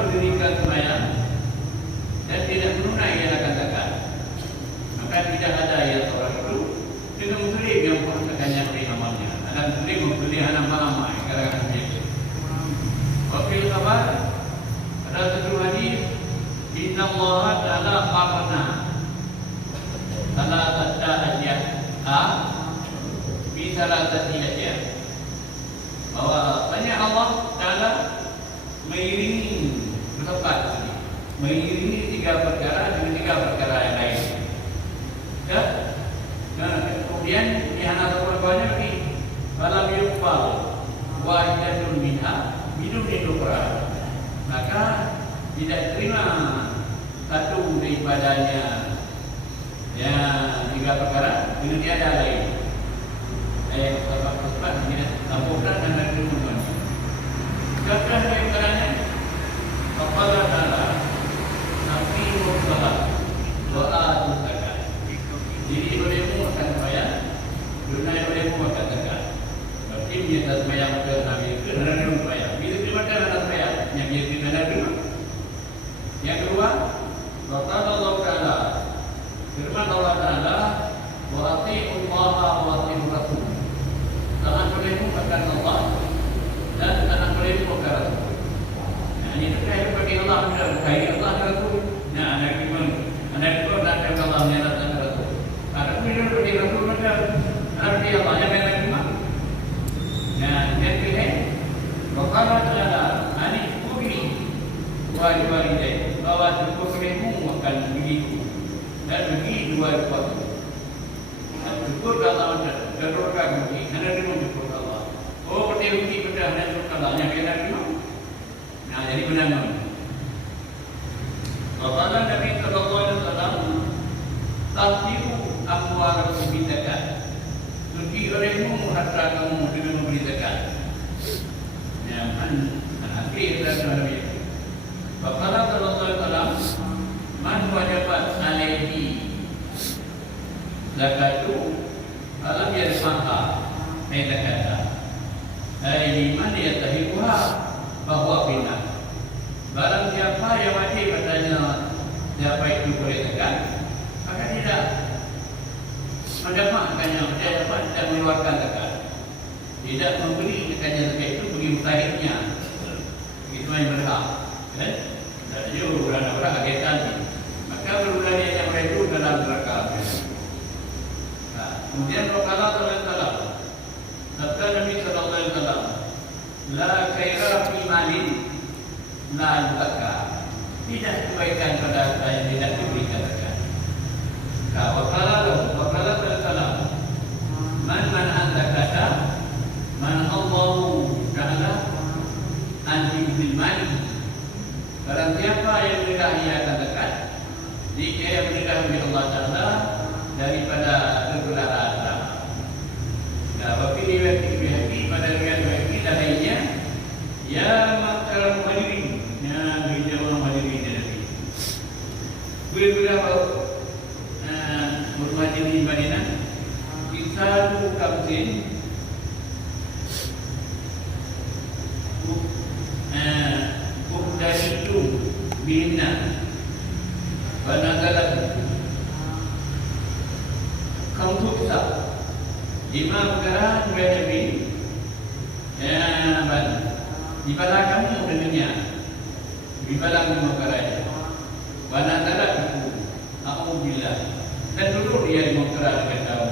berdirikan sembahyang dan tidak menunaikan yang akan zakat, maka tidak ada yang orang itu dengan muslim yang mengatakannya oleh amalnya. Ada muslim memperlihatkan amal-amal kadang-kadang begitu. Wakil kabar ada satu hadis, Inna Allah Ta'ala qarna salatata ajiyah bi salatati ajiyah, bahwa banyak Allah Ta'ala mengiringi bertempat mengiringi tiga perkara dengan tiga perkara yang lain. Ya? Kemudian di hana perbuatannya lagi falam yuqbal wahidatun minha bidun ukhra, maka tidak terima satu daripadanya yang tiga perkara dengan tiada lain. Ayat 44 ini tambahkan dan menunjukkan. Kakak daripadanya kepala darah nabi Muhammad doa zakat. Jadi bolehmu akan bayar, dunia bolehmu akan zakat. Berarti dia tak bayar ke nabi ke nabi bayar. Bila terima dan bayar, yang dia terima nabi. Yang kedua, kata Allah Taala, firman Allah Taala, wa atii'u Allah wa atii'ur Rasul. Taat bolehmu akan Allah dan taat bolehmu akan Rasul. Ini terkait bagi Allah dan kait Allah dan Rasul. Nah, anak iman, anak iman dan Allah menyatakan dan Rasul. Ada pun bagi Rasul macam arti Allah yang menyatakan iman. Nah, yang kedua, Rasulullah Taala ani kubri wajib bahwa cukup bolehmu akan begitu dan bagi dua waktu. Syukur Allah dan doa bagi anda dengan syukur Allah. Oh, berdiri pada anda syukur Allah yang kena terima. Nah, jadi benar. Kata Nabi sallallahu alaihi wasallam, "Tahdiu amwalakum bi zakat." Bagi olehmu harta kamu dengan memberi zakat. Ya, akhir dari Nabi. Kata sallallahu alaihi wasallam, "Man wajibat alaihi zakatu alam yarfaha." Ini kata. Ai man yatahibuha bahwa bina. Barang siapa yang wajib padanya siapa itu boleh zakat, maka tidak mendapatkannya, tidak mengeluarkan zakat, tidak memberi zakat itu bagi mustahiknya. Itu yang berhak. Dan dia berulang agetan. Maka berulang yang mereka itu dalam neraka. Kemudian Rasulullah SAW, sabda Nabi SAW, la khaira fi malin la zakat. Tidak kebaikan pada harta yang tidak diberikan zakat. Wakala SAW, man zakata, man Allahu Ta'ala anti bil mali. Barang siapa yang menidakkan zakat, jika yang menidakkan Allah Ta'ala daripada segala harta. Nah, bagi riwayat pada riwayat dan lainnya, ya makal hadirin, ya bijawab hadirin Nabi. Berapa bermajlis di Madinah, kita kamsin, dari itu bina, banagalat, kamu tak. 5 perkara juga Nabi. Ya, di bala kamu dengannya. Di bala kamu perkara itu. Wana tara itu. Alhamdulillah. Dan dulu dia di perkara dengan kamu.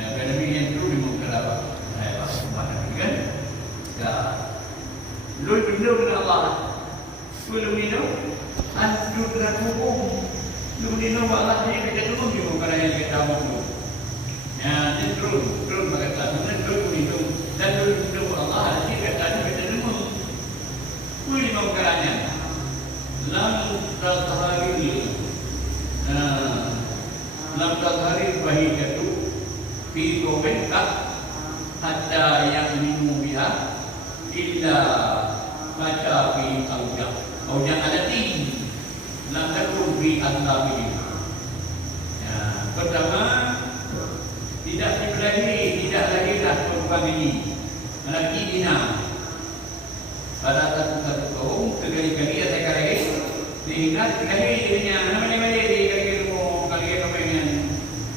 Ya, Nabi yang dulu di perkara apa? Apa semua kan? Ya. Lu benda dengan Allah. Sebelum itu, adu dengan hukum. Lu benda Allah ini kita dulu di perkara yang kita mahu. Ya, terus berkata, terus itu dan terus Allah ini kata kita dulu. Boleh mengkaranya. Lam tazhari, lam tazhari bahiyatu fi qawmika hatta yang minum biha illa baca fi awjah. Awjah alati lam takun bi adlabihi. Ya, pertama tidak lahirlah perempuan ini lelaki bina pada satu kaum sekali-kali Ingat kalinya namanya di kalimu kalian pengen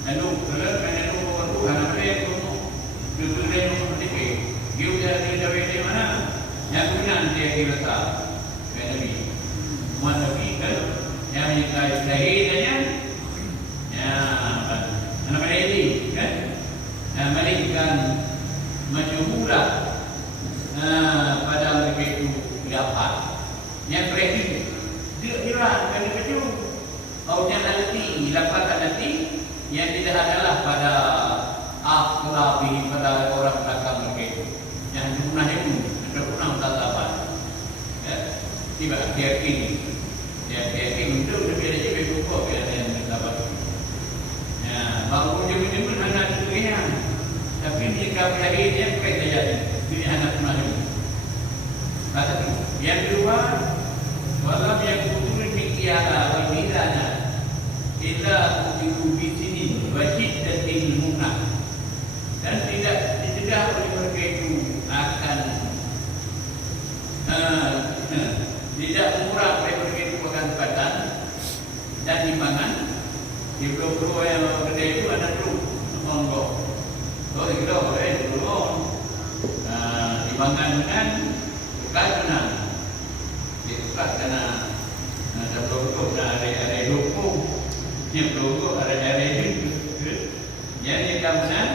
anu kalau pengen anu Tuhan namanya itu tujuan seperti itu. Dia udah di mana? Yang benar dia kira Nabi. Umat Nabi kan yang menyukai sahihnya ya namanya ini kan melihkan majmura pada mereka itu dapat yang berarti dia kan itu aunya nanti dapat nanti yang tidak adalah pada akhirabi pada orang belakang mereka itu yang pernah itu pernah tak dapat ya tiba dia ini itu lebih ada juga cukup ya yang dapat ya baru dia pun anak sebagainya tapi jika berlari dia bukan jadi ini anak pernah itu kata itu yang kedua walam yang kutur mikiala wa midana illa utiku bisini wa syiddatil munah dan tidak dicegah oleh mereka itu akan tidak murah oleh mereka itu akan badan dan timbangan di pulau yang gede itu ada dulu monggo kalau kita boleh dulu timbangan dengan bukan ditukar karena ada produk ada hukum yang produk ada itu jadi kamunan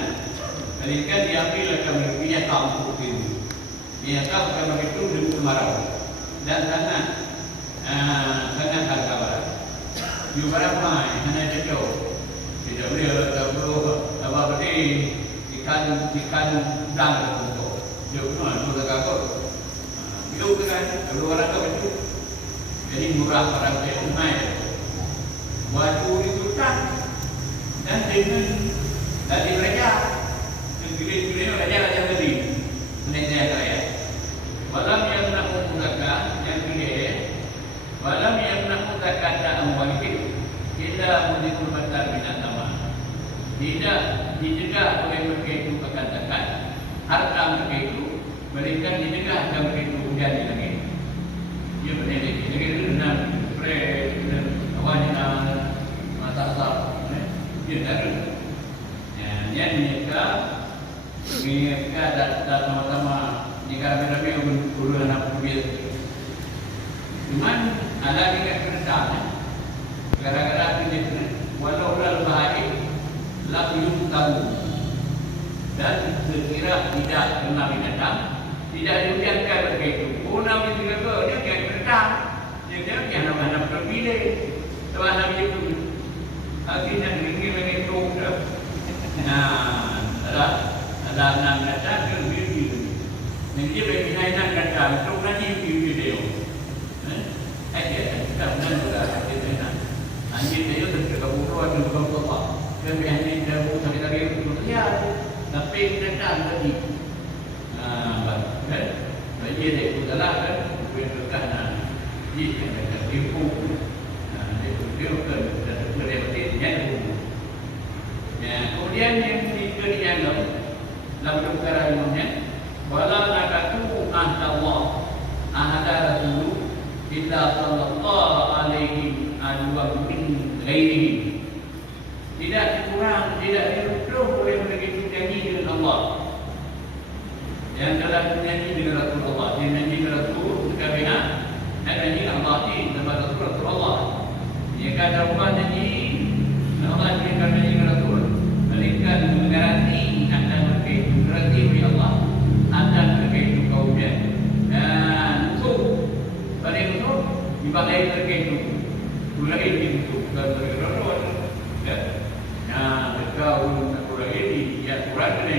ketika diambil akan punya kampung itu dia akan begitu dengan kemarau dan sangat harga barang juga ramai hanya jauh tidak boleh apa berarti ikan udang untuk jauh itu agak itu kan keluar atau itu jadi murah barang saya umai baju itu tak dan dengan dari mereka pilih raja yang lebih menentukan saya walam yang nak menggunakan yang pilih walam yang nak menggunakan dalam wajib tidak mendikul batal binatama tidak dicegah oleh mereka itu katakan harta mereka itu mereka dicegah dan mereka itu menjadi lagi dia berdiri jadi itu dengan awalnya mata dia dari yang mereka dan sama-sama jika benar-benar berulang anak berbeza. Cuman ada tingkat keresahan gara-gara itu walau dalam bahaya lalu tahu dan sekira tidak kena binatang tidak dibiarkan begitu. Oh Nabi juga dia jangan berdam, dia jangan anak terpilih. Tuhan Nabi itu akhirnya ini itu ada anak datang ke video. Nanti bagi anak datang tu nanti video. Aja kita benar juga kita nak. Nanti dia tu terkabur ada beberapa. Kemudian dia dah sampai tadi itu ya. Tapi datang tadi. Kan? Bagi dia itu adalah kan berkaitan jika mereka tipu. Dia bukan berarti ya, kemudian yang ketiga dalam perkara ilmunya wala nakatu Allah ahada rasul illa sallallahu alaihi wa min ghairihi tidak kurang tidak dirujuk oleh begitu janji dengan Allah yang telah menjanji dengan Rasulullah dia janji dengan Rasul sekalian dan janji Allah ini kepada Rasulullah dia kata Allah janji Allah dia akan janji dengan Rasul mereka menggaranti akan berkaitu garanti oleh Allah akan berkaitu kaumnya dan itu pada itu dipakai berkaitu mulai itu dan berkaitu ya nah bergaul kurang ini ya kurang ini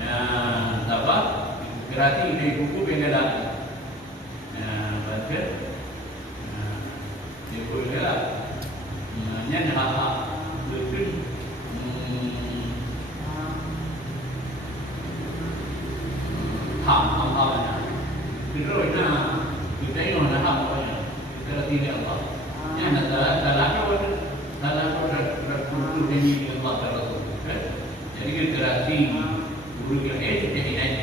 nah apa garanti dari buku pengelan baca dia boleh nyan hak betul hak terus kita ini orang hak kita tidak Allah yang dalam kultur ini Allah Taala jadi gerasi guru kita jadi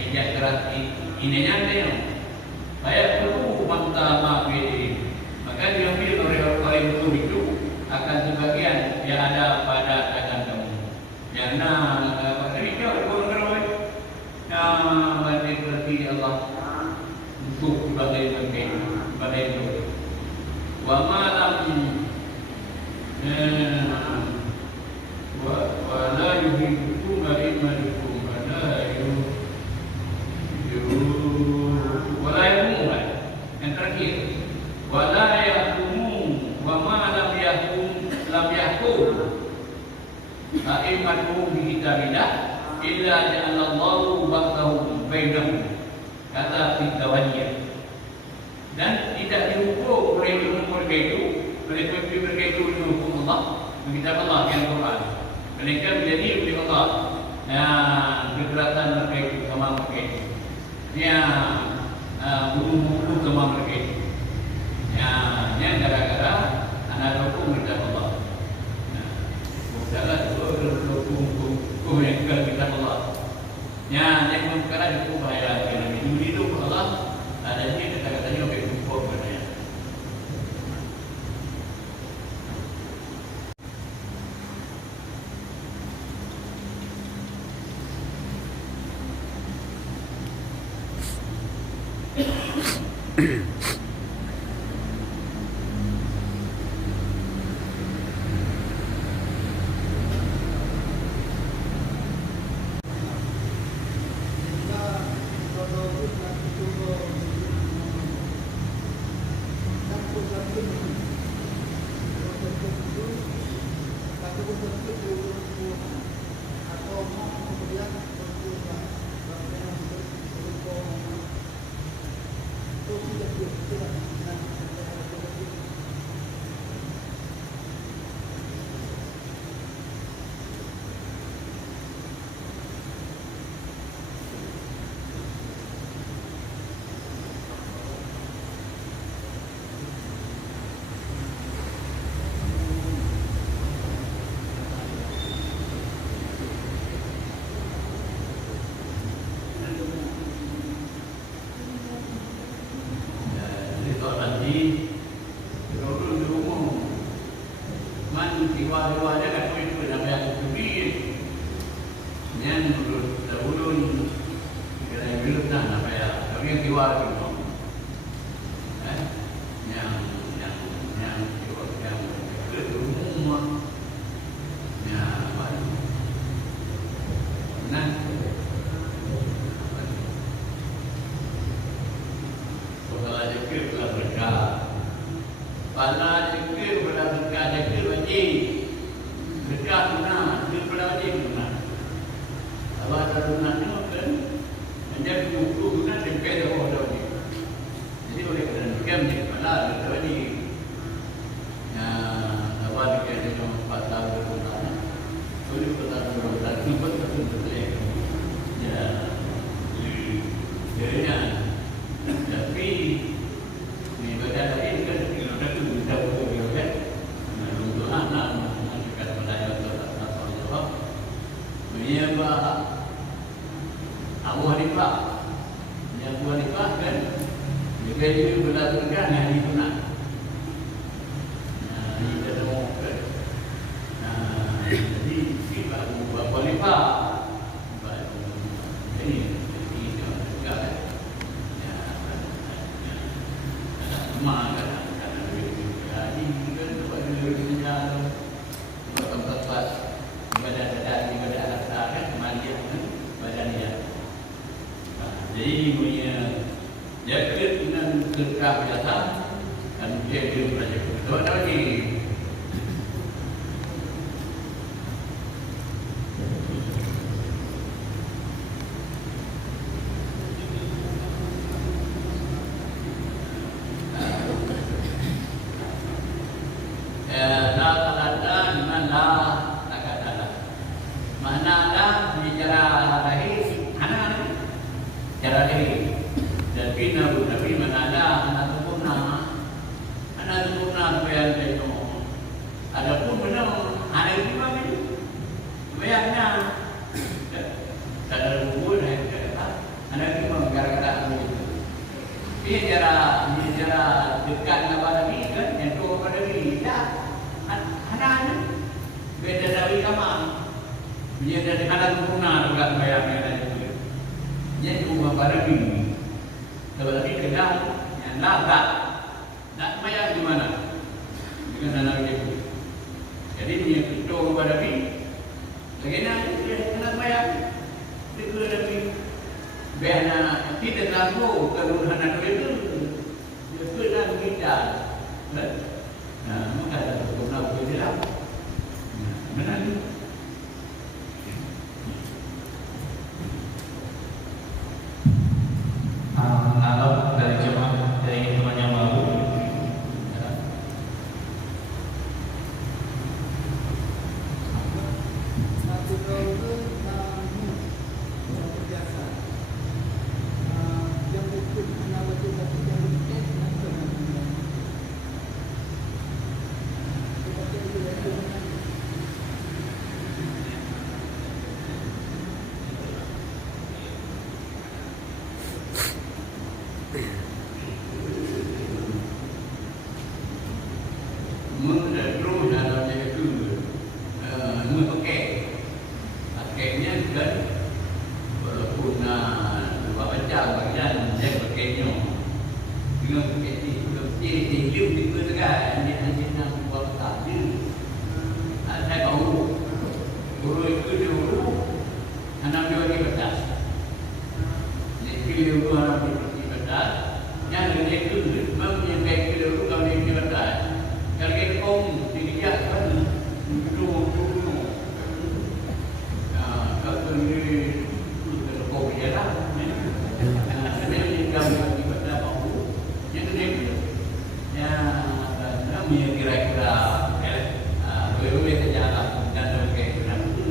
tidak gerasi ini yang saya perlu mantap ini maka akan diambil oleh orang yang betul itu, akan sebagian yang ada pada tangan kamu. Yang apa tadi jauh orang ramai. Berarti Allah untuk sebagai itu. Wa malam wa la yuhibbukum imanukum wa la wala yakum. Yang terakhir, wala yakum wa ma lam yakum a'immatuhum bi kitabillah illa ja'alallahu ba'dahum bainahum kata fitawiyah. Dan tidak dihukum oleh ilmu mereka itu, oleh pemimpin mereka itu dengan hukum Allah, kitab Allah yang Quran. Mereka menjadi oleh Allah keberatan mereka itu sama mereka itu. Bulu-bulu sama mereka itu. Yang gara-gara anak hukum kitab Allah. Bukanlah hukum yang kitab Allah. Yang perkara itu bahaya. Yang itu Allah ada ni kata-katanya lebih kuat katanya. Dua-duanya kan itu nama yang kubir. Yang dahulu kita belum tahu nama ya. Tapi yang diwar itu, yang rumah, yang baru. Nah, kalau jekir belah berkah, pada jekir belah berkah jekir wajib. Dekat guna, dia belajar guna. Kalau ada guna ni kan, menjadi buku guna dipilih orang ni. Jadi oleh kerana dia menjadi malah dia tadi. Awal dia dengan 4 tahun berbulan. Oleh pertama berbulan itu betul. Ya, jadinya. Tapi ni badan lain kan kita tu kita boleh kan. Untuk anak. Menyembah Abu Hanifah. Yang Abu Hanifah kan juga dia berdasarkan yang disunat. Ini kita temukan. Jadi kita Abu Hanifah ini juga kan. Semangat karena jadi kan kepada dunia tempat ibadah jadi punya jaket dengan kertas biasa dan dia belajar. Tahu lagi. Mana ada bicara lahir, cara lahir. Dan Nabi mana ada anak sempurna supaya itu. Adapun benar anak itu mana itu? Bayangnya sadar kubur anak itu gara-gara itu. Ini cara dekat kepada Nabi kan? Dia dari kanan sempurna juga bayangnya ada itu. Dia cuma pada ini. Kalau tadi kedal, yang tak bayar di mana? Dengan anak itu. Jadi dia kedua pada ini. Bagaimana dia kena bayar? Dia kena lebih. Biarlah kita tahu kalau anak itu dia kena kita. Nah, maka ada beberapa bilang. Benar. Kalau dari jemaah dari teman yang baru menurut dalamnya itu pakainya kan walaupun beberapa jam bagian dia pakainya dengan pakai dia hidup di pertengahan dia hanya nak buat takdir. Saya baru guru itu dulu anak dia di batas dia pilih anak di batas yang dia itu mempunyai dulu kalau dia di batas. Kalau kita om dilihat kan dulu. Kalau ini kau berjalan, sebenarnya kita kita bahu. Yang kedua, yang kira-kira, boleh terjalan dan kira-kira itu.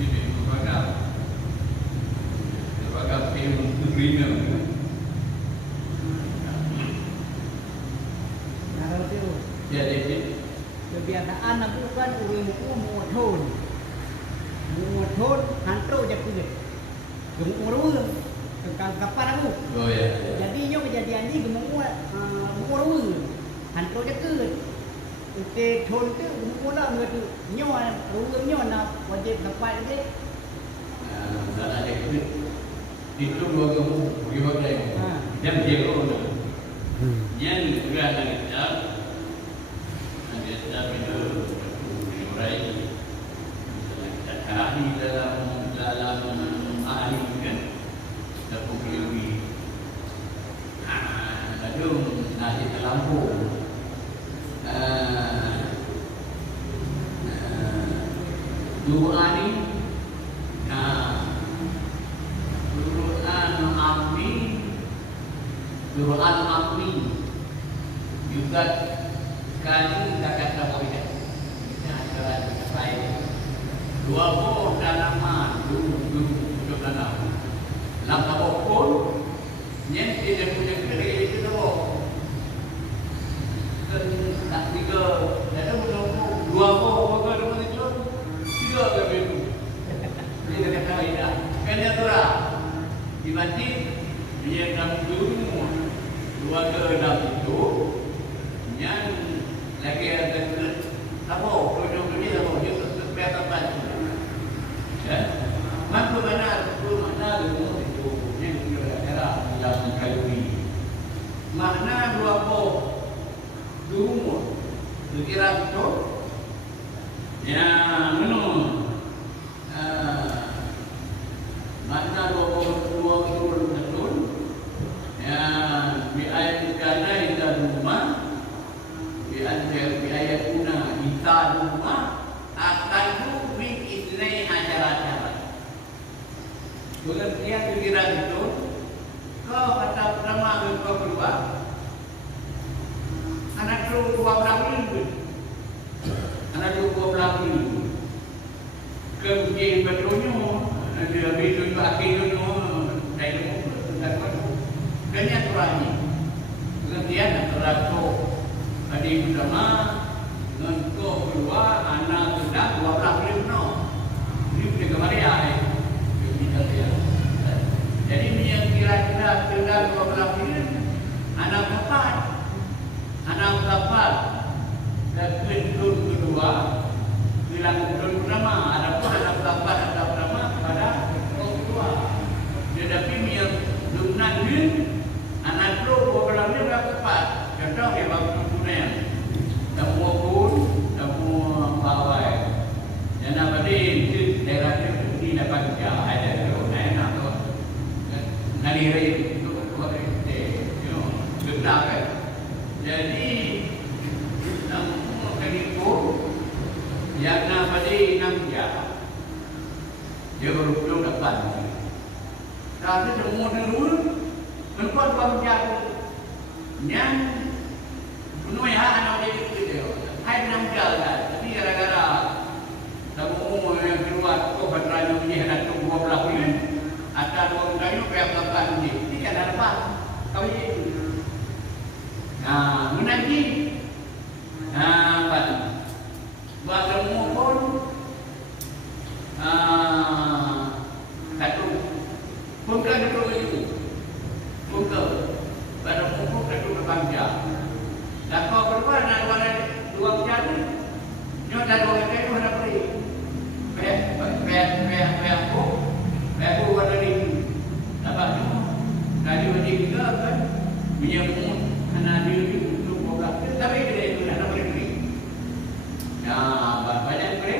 Jadi berbagai film premium. Jadi kebiasaan aku kan uang-uang muat thôn hantro jadi gemuk tentang kapan aku. Oh ya. Jadi nyo kejadian ni gemuk hantro jadi Oke thôn tu gemuk lah ngat nyo ruang nyo nak wajib dapat ni. Tak ada itu dua gemuk gimana ni? Yang dia orang yang juga kita itu diurai ahli dalam ahli kan terpukuli lalu nanti terlampau doa ni Quran Amri juga kali kakak tahuidah. Ini adalah baik. Dua pun dalaman dulu dalam. Lama pun yang tidak punya kerja itu dah. Tak tiga, ada pun dua pun dua itu tiga begitu. Ini kakak tahuidah. Kena turah dibanting dia dalam dulu dua ke dalam itu. Yang lagi ada apa? Produk ini apa? Dia terbiasa ya. Maka mana dulu itu yang kira-kira dalam kalori. Makna dua po dulu kira betul. Ya, menurut makna dua betul. Ya, biaya kana ita rumah biaya kuna ita rumah akan min isnai acara-acara. Bukan dia pikiran itu. Kau kata pertama kau keluar. Anak lu 12 ribu. Anak lu 12 ribu. Kemudian betulnya dia bidu akhirnya dari kanya turani. Kemudian teratur adik pertama untuk keluar anak sudah 12 ribu no. Ini sudah kemarin ya. Jadi ini yang kira-kira sudah 12 ribu anak dapat dan kedua bila hari raya untuk gedak kan. Jadi nama kaliku yang nama di 6 jam dia baru duduk depan. Tapi semua dulu menkuat jam yang penuh ya anak dia itu hai 6 jam kan. Tapi gara-gara semua yang keluar kau berani punya anak tu 12 bulan ada 2 kayu pihak depan ni tidak ada apa kau ini. Nah, menanti buat semua pun satu pungkau duduk itu pungkau pada pungkau duduk depan jam dan kau berdua nak dua jam ni ada 2 kayu ada beri aku ada di dapat kayu di juga kan menyambut anak dia untuk boga tapi dia itu ada beri ya banyak beri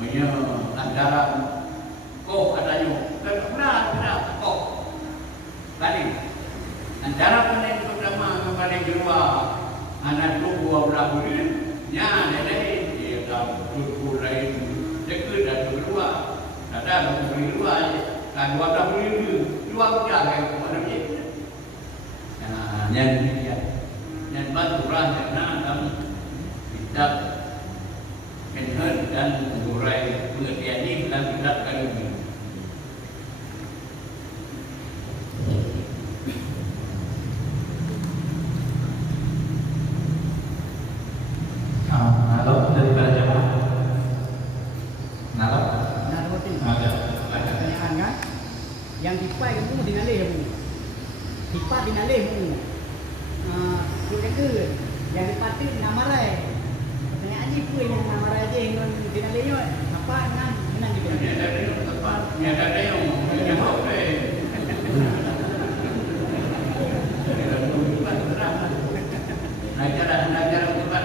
punya antara kok adanya benar kok tadi antara paling pertama kepada jiwa anak tu 12 bulan nya nenek dia tahu turun lain dekat dan kedua ada kedua kan 12 bulan itu dua bulan yang mana dia yang demikian yang bantu rakyat kami kita menghormati dan mengurai pengertian ini dan tidak kali ini. Halo daripada jemaah. Halo. Nah, roti. Ada. Pertanyaan kan? Yang tipai kamu dinalih kamu. Tipai dinalih kamu. Dia kata yang dipati namarai. Pertanyaan ni pun yang namarai je yang dinalihnya apa nan juga. Ni ada yang Najar tempat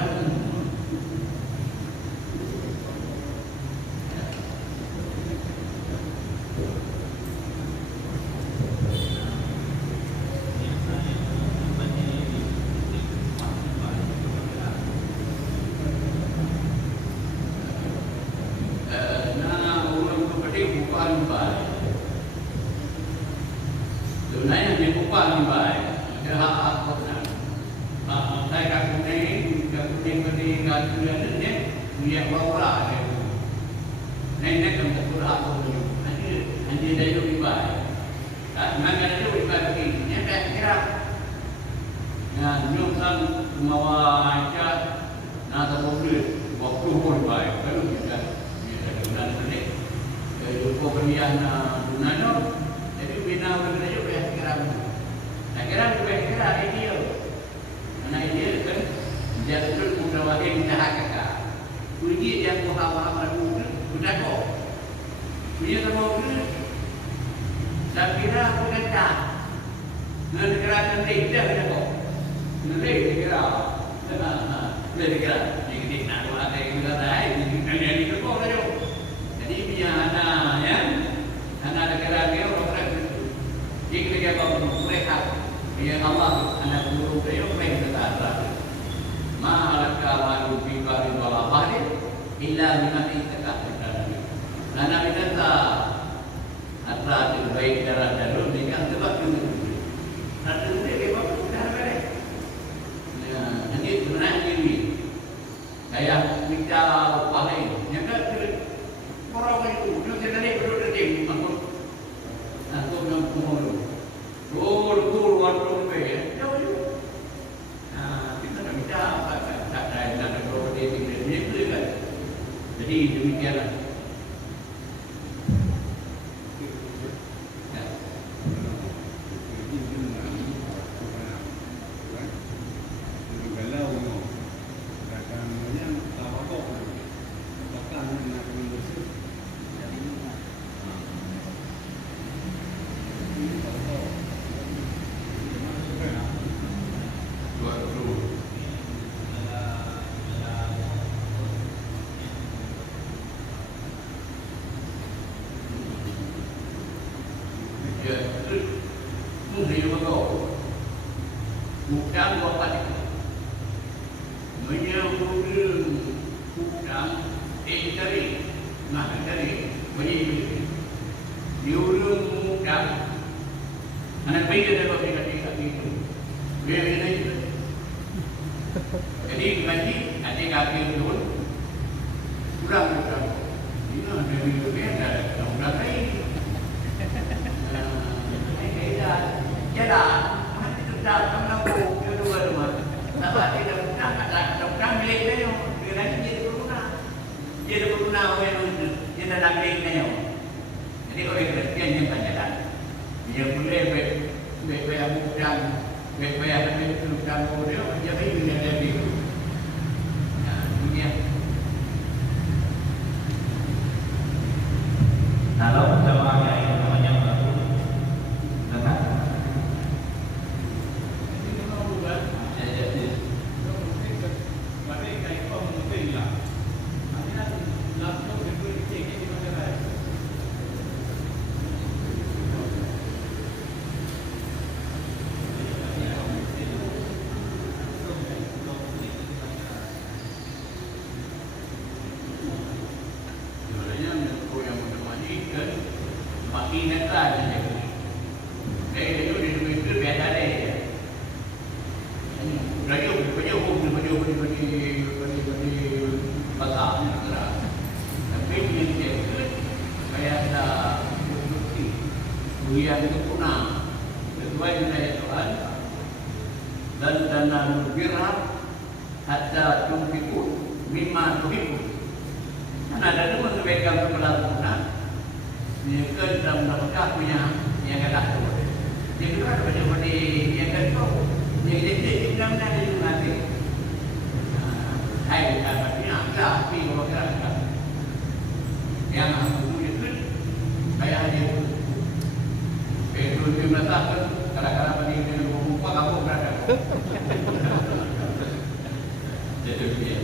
sebenarnya dia bukan ni baik. Dia hak aku nak. Saya kaku ni dia bawa dia. Nenek kamu pun aku ni. Nanti dia juga baik. Maka dia juga baik. Dia tak kira. Nah, nyusan mawa aja. Nah, terus waktu pun baik. Kalau kita ada bulan ni. Kalau pembelian dunano. Bina benda juga yang kira. Nah kira juga kira ideal. Mana ideal kan? Jatuh mudah wahai dah kakak. Puji yang muhawah malu sudah kok. Puji semua tu. Saya kira bukan tak. Negara nanti dah sudah kok. Nanti kira. Nanti kira. Jadi nak buat apa yang kita dah. Jadi ni kok dah jauh. Jadi punya anak ya. Anak negara dia orang jika dia bangun mereka, dia Allah anak guru dia mereka tak ma'alaka ma'alu fi bari wa bahri illa bimati itakah Nana bidata atla baik darah darul dengan sebab itu nanti dia bawa darah mereka nanti sebenarnya diri saya minta upah lain yang kan orang itu dia sedang berduduk di bangun aku nak kumul Gol warung pe, jauh. Kita nak minta tak ada properti ini itu kan. Jadi demikianlah. Mungkin betul. Bukan apa itu. Menyambung bukan cari, nah cari, begini. Diurung bukan. Anak bayi ada beberapa itu. Biar itu. Jadi ngaji, nanti kaki itu kurang. Ini ada video beda, kurang lain. Jalan, nanti sudah kamu kedua rumah. Tapi tidak tak milik dia, dia lagi jadi berguna orang dia dah milik dia. Jadi orang Kristian yang berjalan, dia boleh berbukan, berbukan dia, jadi dia lebih. Nah, dunia. Kalau jemaah yang ingin namanya mengaku dengan Makin aja itu di biasa deh. Baju basah negara. Tapi ini dia kayak ada bukti. Buaya itu punah. Sesuai dengan Tuhan. Dan tanah birah hatta tunfiqu mimma tuhibbu. Kan ada tu memegang kepala punah. Dia kan dalam Mekah punya yang kata tu. Dia juga ada benda-benda yang kata tu. Dia dalam ada juga nanti. Hai, tapi nak tapi kalau kira yang aku ikut saya dia. Itu dia merasa kadang-kadang bagi dia lupa kamu berada. Jadi dia.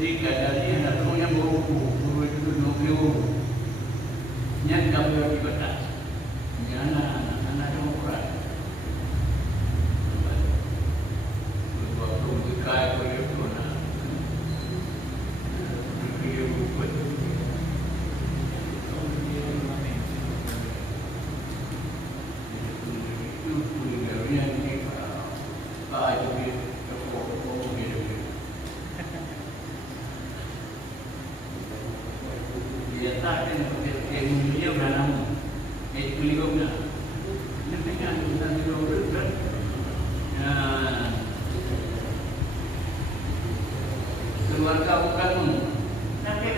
Jika dari anak tu yang guru itu nuklir, yang kamu yang dibatas, yang anak yang ukuran, waktu dekat boleh tu nak, dia buat, itu punya yang ni, itu dia. Dia tak ada ilmu dia sudah lama. Itu juga benar. Nanti kan kita juga kan. Keluarga bukan. Nanti